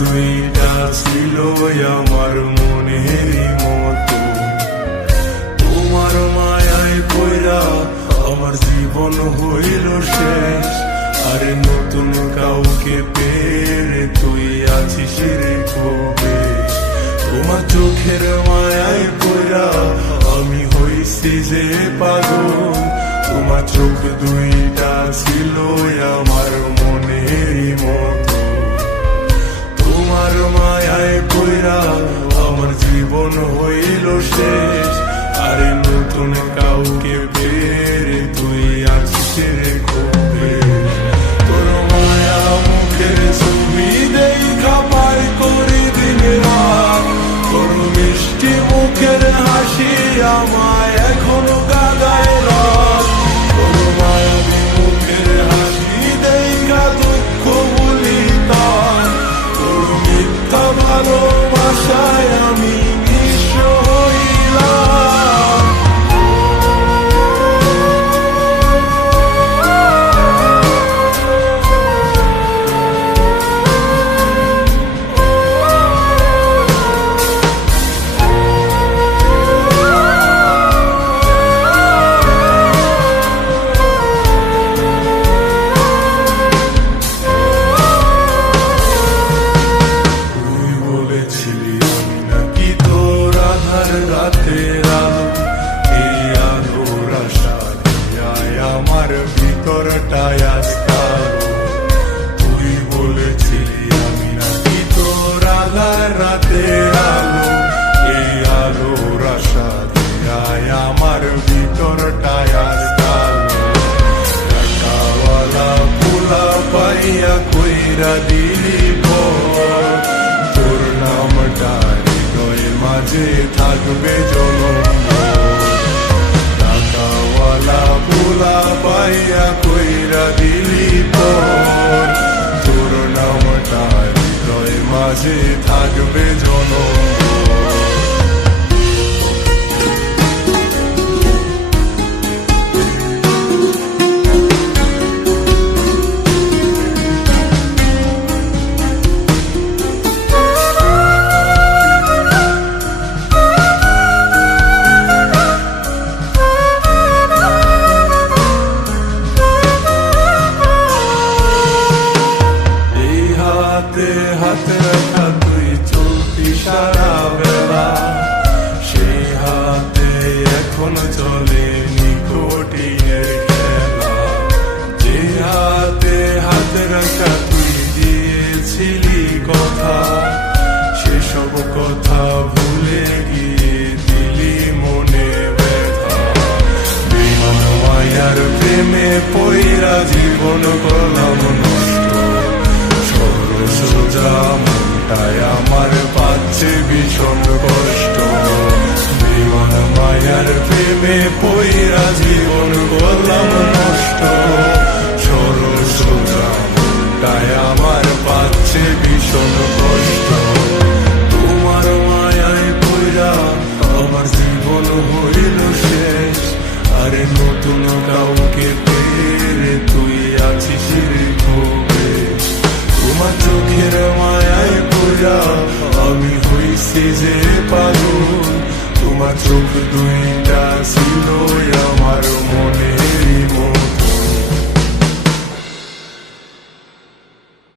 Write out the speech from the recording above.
দুইটা ছিল আমার মনেরই মতো, তোমার মায়ায় পইরা আমার জীবন হইল শেষ। আরে নতুন কাউকে পেয়ে তুই আছিস রে কবে, তোমার চোখের মায়ায় পইরা আমি হইছি যে পাগল। তোমার চোখ দুইটা ছিল আমার মনেরই মতো, তোমার মায়ায় পইরা আমার জীবন হইল শেষ। আরে নতুন কাউকে পেয়ে তুই আছিস রে কবে, তোর মায়া মুখের ছবি দেখা পার করি দিন রাত, তোর মিষ্টি মুখের হাসি আমায় এখনো কাঁদায় রাত। তোর মায়াবী মুখের হাসি দেখা দুঃখ বলি তার, তোর মিথ্যা ভালোবাসায় আমি নিঃস্ব হইলাম। রাতের আলো, এই আলোর আশা দিয়ায় আমার ভিতরটায় আজকাল। তুই বলেছিলি আমি নাকি তোর আধার রাতের আলো, এই আলোর আশা দিয়ায় আমার ভিতরটায় আজকাল। টাকাওয়ালা পোলা পাইয়া কইরা দিলি পর, তোর নামটা মাঝে থাকবে জনম। টাকাওয়ালা পোলা পাইয়া কইরা দিলি পর, তোর নামটা হৃদয় মাঝে থাকবে জনম। হাতে রাখা তুই চলতি সারা বেলা, সেই হাতে এখন চলে নিকোটিনের খেলা। যে হাতে হাতে রাখা তুই দিয়েছিলি কথা, সেসব কথা ভুলে গিয়ে দিলি মনে ব্যথা। বিমান মায়ার প্রেমে পইরা জীবন করলাম নষ্ট, সোজা মনটায় আমার পাচ্ছে ভীষণ কষ্ট। বিমান মায়ার প্রেমে পইরা জীবন করলাম নষ্ট, সোজা মনটায় আমার পাচ্ছে ভীষণ কষ্ট। তোমার মায়ায় পইরা আমার জীবন হইল শেষ। আরে নতুন কাউকে পেয়ে তুই আছিস রে কবে, তোমার চোখের মায়ায় পইরা আমি হইছি যে পাগল। তোমার চোখ দুই